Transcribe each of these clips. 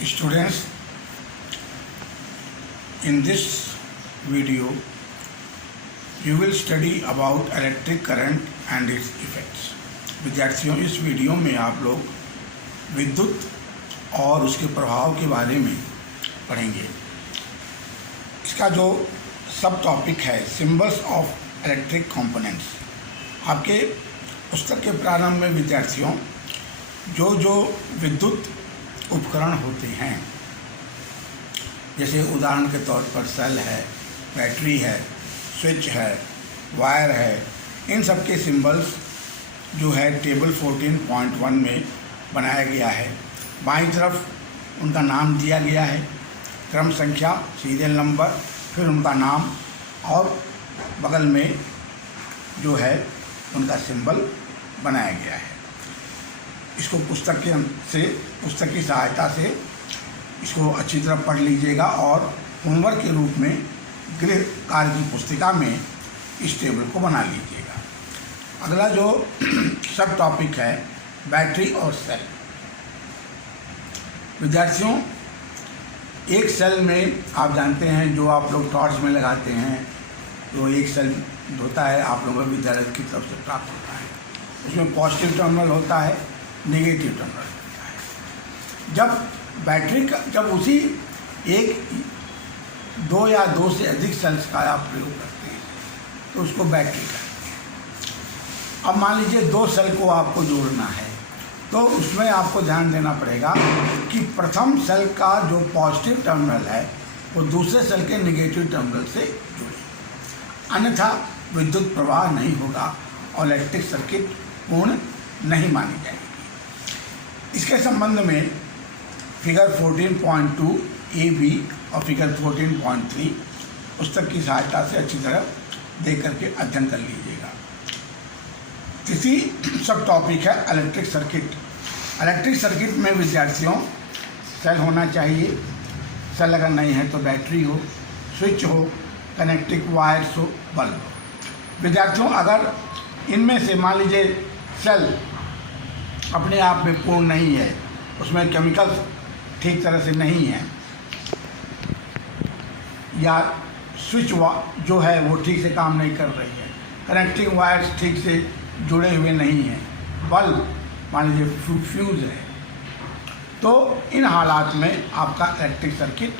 Students, in this video you will study about electric current and its effects. विद्यार्थियों, इस video में आप लोग विद्युत और उसके प्रभाव के बारे में पढ़ेंगे। इसका जो सब टॉपिक है सिंबल्स ऑफ इलेक्ट्रिक कंपोनेंट्स। आपके पुस्तक के प्रारंभ में विद्यार्थियों जो विद्युत उपकरण होते हैं, जैसे उदाहरण के तौर पर सेल है, बैटरी है, स्विच है, वायर है, इन सब के सिंबल्स जो है टेबल 14.1 में बनाया गया है। बाईं तरफ उनका नाम दिया गया है, क्रम संख्या, सीरियल नंबर, फिर उनका नाम और बगल में जो है उनका सिंबल बनाया गया है। इसको पुस्तक की सहायता से इसको अच्छी तरह पढ़ लीजिएगा और होमवर्क के रूप में गृह कार्य की पुस्तिका में इस टेबल को बना लीजिएगा। अगला जो सब टॉपिक है बैटरी और सेल। विद्यार्थियों, एक सेल में आप जानते हैं जो आप लोग टॉर्च में लगाते हैं, तो एक सेल होता है, आप लोगों को विद्यालय की तरफ से प्राप्त होता है। उसमें पॉजिटिव टर्मिनल होता है, नेगेटिव टर्मिनल होता है। जब बैटरी का उसी एक दो या दो से अधिक सेल्स का आप प्रयोग करते हैं तो उसको बैटरी कहते हैं। अब मान लीजिए दो सेल को आपको जोड़ना है, तो उसमें आपको ध्यान देना पड़ेगा कि प्रथम सेल का जो पॉजिटिव टर्मिनल है वो दूसरे सेल के नेगेटिव टर्मिनल से जुड़े, अन्यथा विद्युत प्रवाह नहीं होगा और इलेक्ट्रिक सर्किट पूर्ण नहीं मानी जाएगी। इसके संबंध में फिगर 14.2 AB और फिगर 14.3 पुस्तक की सहायता से अच्छी तरह देख करके अध्ययन कर लीजिएगा। तीसरी सब टॉपिक है इलेक्ट्रिक सर्किट। इलेक्ट्रिक सर्किट में विद्यार्थियों सेल होना चाहिए, सेल अगर नहीं है तो बैटरी हो, स्विच हो, कनेक्टिंग वायर्स हो, बल्ब हो। विद्यार्थियों, अगर इनमें से मान लीजिए सेल अपने आप में पूर्ण नहीं है, उसमें केमिकल्स ठीक तरह से नहीं है, या स्विच जो है वो ठीक से काम नहीं कर रही है, कनेक्टिंग वायर्स ठीक से जुड़े हुए नहीं हैं, बल्ब मान लीजिए फ्यूज है, तो इन हालात में आपका इलेक्ट्रिक सर्किट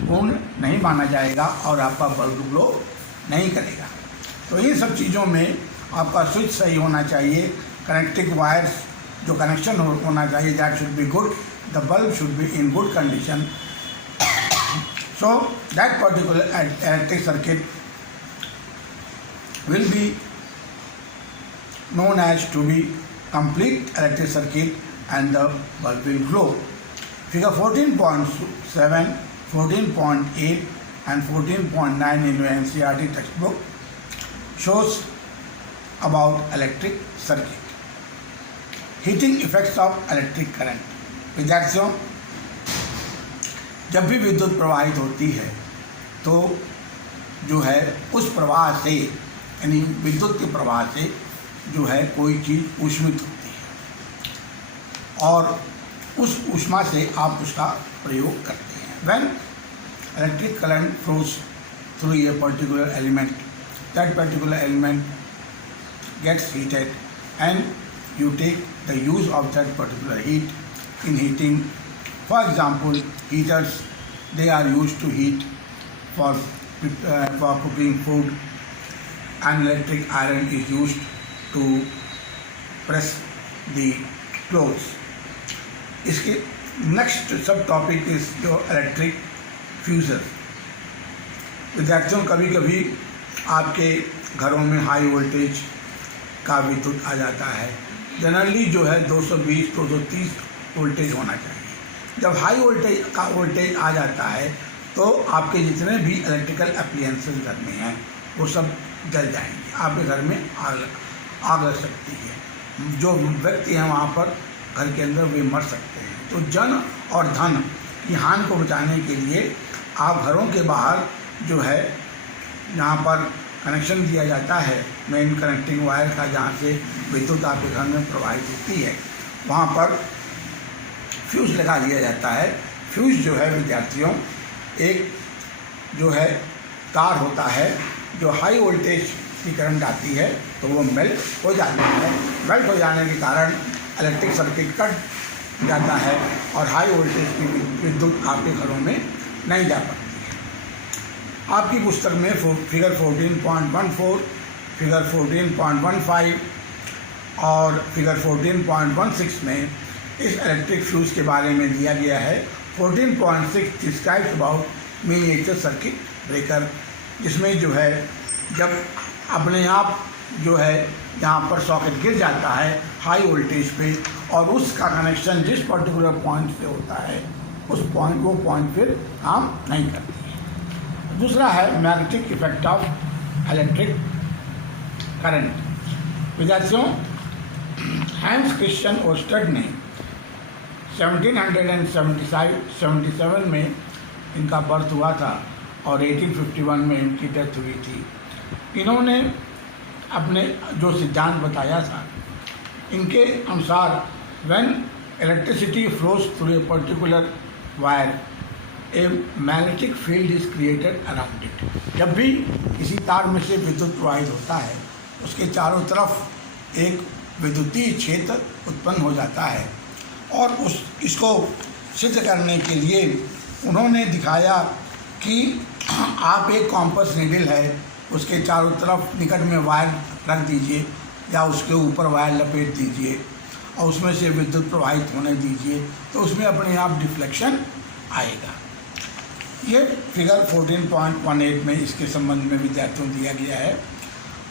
पूर्ण नहीं माना जाएगा और आपका बल्ब ग्लो नहीं करेगा। तो इन सब चीज़ों में आपका स्विच सही होना चाहिए, कनेक्टिंग वायर्स जो कनेक्शन होना चाहिए that should be good, the bulb should be in good condition, so that particular electric circuit will be known as to be complete electric circuit and the bulb will glow. Figure 14.7, 14.8 and 14.9 in your NCERT textbook shows about electric circuit. Heating effects of electric current. विद्यार्थियों, जब भी विद्युत प्रवाहित होती है तो जो है उस प्रवाह से, यानी विद्युत के प्रवाह से जो है कोई चीज़ ऊष्मित होती है और उस ऊष्मा से आप उसका प्रयोग करते हैं। When electric current flows through a particular element, that particular element gets heated and you take the use of that particular heat in heating. For example, heaters, they are used to heat for cooking food, and electric iron is used to press the clothes. इसके next सब topic is जो electric fuses। विद्यार्थियों, कभी कभी आपके घरों में high voltage का विद्युत आ जाता है। जनरली जो है 220-230 वोल्टेज होना चाहिए। जब हाई वोल्टेज आ जाता है तो आपके जितने भी इलेक्ट्रिकल अप्लायंसेस घर में हैं वो सब जल जाएंगे, आपके घर में आग लग सकती है। जो व्यक्ति हैं वहाँ पर घर के अंदर वे मर सकते हैं। तो जन और धन की हानि को बचाने के लिए आप घरों के बाहर जो है यहाँ पर कनेक्शन दिया जाता है मेन कनेक्टिंग वायर का, जहाँ से विद्युत आपके घर में प्रवाहित होती है, वहाँ पर फ्यूज़ लगा दिया जाता है। फ्यूज जो है विद्यार्थियों, एक जो है तार होता है, जो हाई वोल्टेज की करंट आती है तो वो मेल्ट हो जाता है। मेल्ट हो जाने के कारण इलेक्ट्रिक सर्किट कट जाता है और हाई वोल्टेज की विद्युत आपके घरों में नहीं जा पाती है। आपकी पुस्तक में फिगर 14.14, फिगर 14.15 और फिगर 14.16 में इस इलेक्ट्रिक फ्यूज के बारे में दिया गया है। 14.6 describes about miniature circuit breaker, जिसमें जो है जब अपने आप जो है यहाँ पर सॉकेट गिर जाता है हाई वोल्टेज पे और उसका कनेक्शन जिस पर्टिकुलर पॉइंट से होता है उस पॉइंट वो पॉइंट फिर काम नहीं करती है। दूसरा है magnetic effect of electric current. विद्यार्थियों, हैंस क्रिश्चियन ओस्टर्ड ने 1777 में इनका बर्थ हुआ था और 1851 में इनकी डेथ हुई थी। इन्होंने अपने जो सिद्धांत बताया था, इनके अनुसार when electricity flows through a particular wire a magnetic field is created around it. जब भी किसी तार में से विद्युत प्रवाहित होता है उसके चारों तरफ एक विद्युतीय क्षेत्र उत्पन्न हो जाता है और इसको सिद्ध करने के लिए उन्होंने दिखाया कि आप एक कॉम्पस नीडल है, उसके चारों तरफ निकट में वायर रख दीजिए या उसके ऊपर वायर लपेट दीजिए और उसमें से विद्युत प्रवाहित होने दीजिए तो उसमें अपने आप डिफ्लेक्शन आएगा। ये फिगर 14.18 में इसके संबंध में विद्यार्थियों दिया गया है।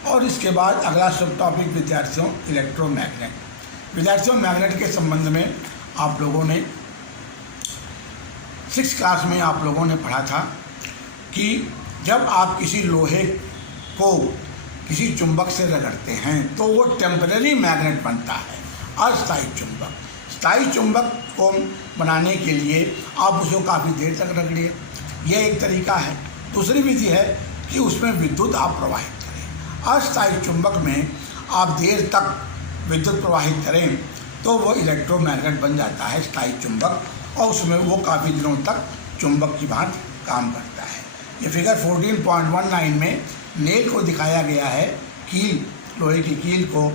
और इसके बाद अगला सब टॉपिक विद्यार्थियों इलेक्ट्रोमैग्नेट। विद्यार्थियों, मैग्नेट के संबंध में आप लोगों ने 6th क्लास में आप लोगों ने पढ़ा था कि जब आप किसी लोहे को किसी चुंबक से रगड़ते हैं तो वो टेम्पररी मैग्नेट बनता है, अस्थायी चुंबक। स्थायी चुंबक को बनाने के लिए आप उसको काफ़ी देर तक रगड़िए, यह एक तरीका है। दूसरी विधि है कि उसमें विद्युत आप प्रवाहित करें। अस्थायी चुंबक में आप देर तक विद्युत प्रवाहित करें तो वो इलेक्ट्रोमैग्नेट बन जाता है, स्थायी चुंबक, और उसमें वो काफ़ी दिनों तक चुंबक की भांति काम करता है। ये फिगर 14.19 में नेल को दिखाया गया है, कील, लोहे की कील को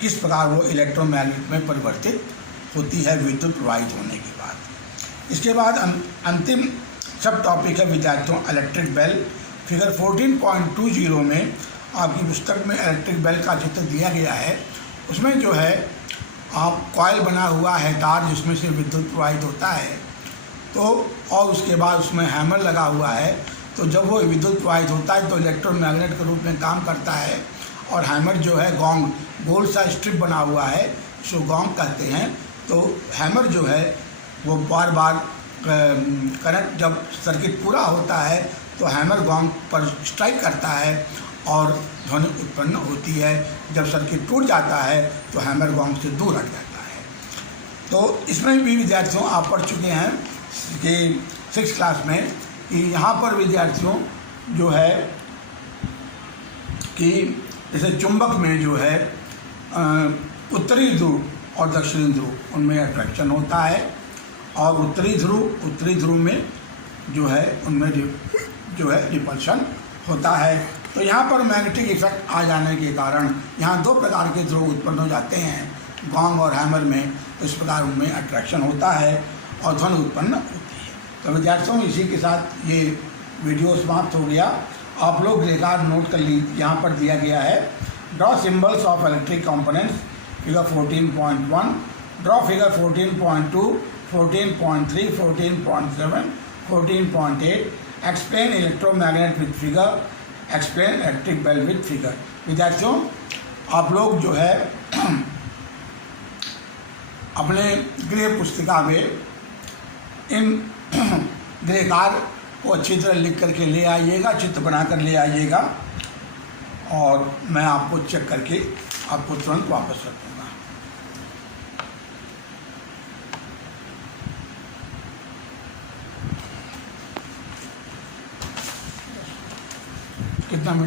किस प्रकार वो इलेक्ट्रोमैग्नेट में परिवर्तित होती है विद्युत प्रवाहित होने के बाद। इसके बाद अंतिम सब टॉपिक है विद्यार्थियों इलेक्ट्रिक बेल। फिगर 14.20 में आपकी पुस्तक में इलेक्ट्रिक बेल का चित्र दिया गया है। उसमें जो है आप कॉइल बना हुआ है तार जिसमें से विद्युत प्रवाहित होता है तो, और उसके बाद उसमें हैमर लगा हुआ है, तो जब वो विद्युत प्रवाहित होता है तो इलेक्ट्रोमैग्नेट के रूप में काम करता है। और हैमर जो है गोंग, गोल सा स्ट्रिप बना हुआ है, इसको गोंग कहते हैं। तो हैमर जो है वो बार बार करंट, जब सर्किट पूरा होता है तो हैमर गोंग पर स्ट्राइक करता है और ध्वनि उत्पन्न होती है। जब सर्किट टूट जाता है तो हैमर गोंग से दूर हट जाता है। तो इसमें भी विद्यार्थियों आप पढ़ चुके हैं कि 6th क्लास में कि यहाँ पर विद्यार्थियों जो है कि जैसे चुंबक में जो है उत्तरी ध्रुव और दक्षिणी ध्रुव उनमें अट्रैक्शन होता है और उत्तरी ध्रुव में जो है उनमें जो है रिपल्शन होता है। तो यहाँ पर मैग्नेटिक इफेक्ट आ जाने के कारण यहाँ 2 प्रकार के ध्रुव उत्पन्न हो जाते हैं, गोंग और हैमर में। तो इस प्रकार उनमें अट्रैक्शन होता है और ध्वनि उत्पन्न होती है। तो विद्यार्थियों, इसी के साथ ये वीडियो समाप्त हो गया। आप लोग रिकॉर्ड नोट कर लीजिए, यहाँ पर दिया गया है draw symbols of electric components, figure 14.1, draw figure 14.2, 14.3, 14.7, 14.8, explain electromagnet with figure, explain electric bell with figure. विद्यार्थियों, आप लोग जो है अपने गृह पुस्तिका में इन गृह कार्य को अच्छी तरह लिख करके ले आइएगा, चित्र बना कर ले आइएगा और मैं आपको चेक करके आपको तुरंत वापस रख दूँगा। कितना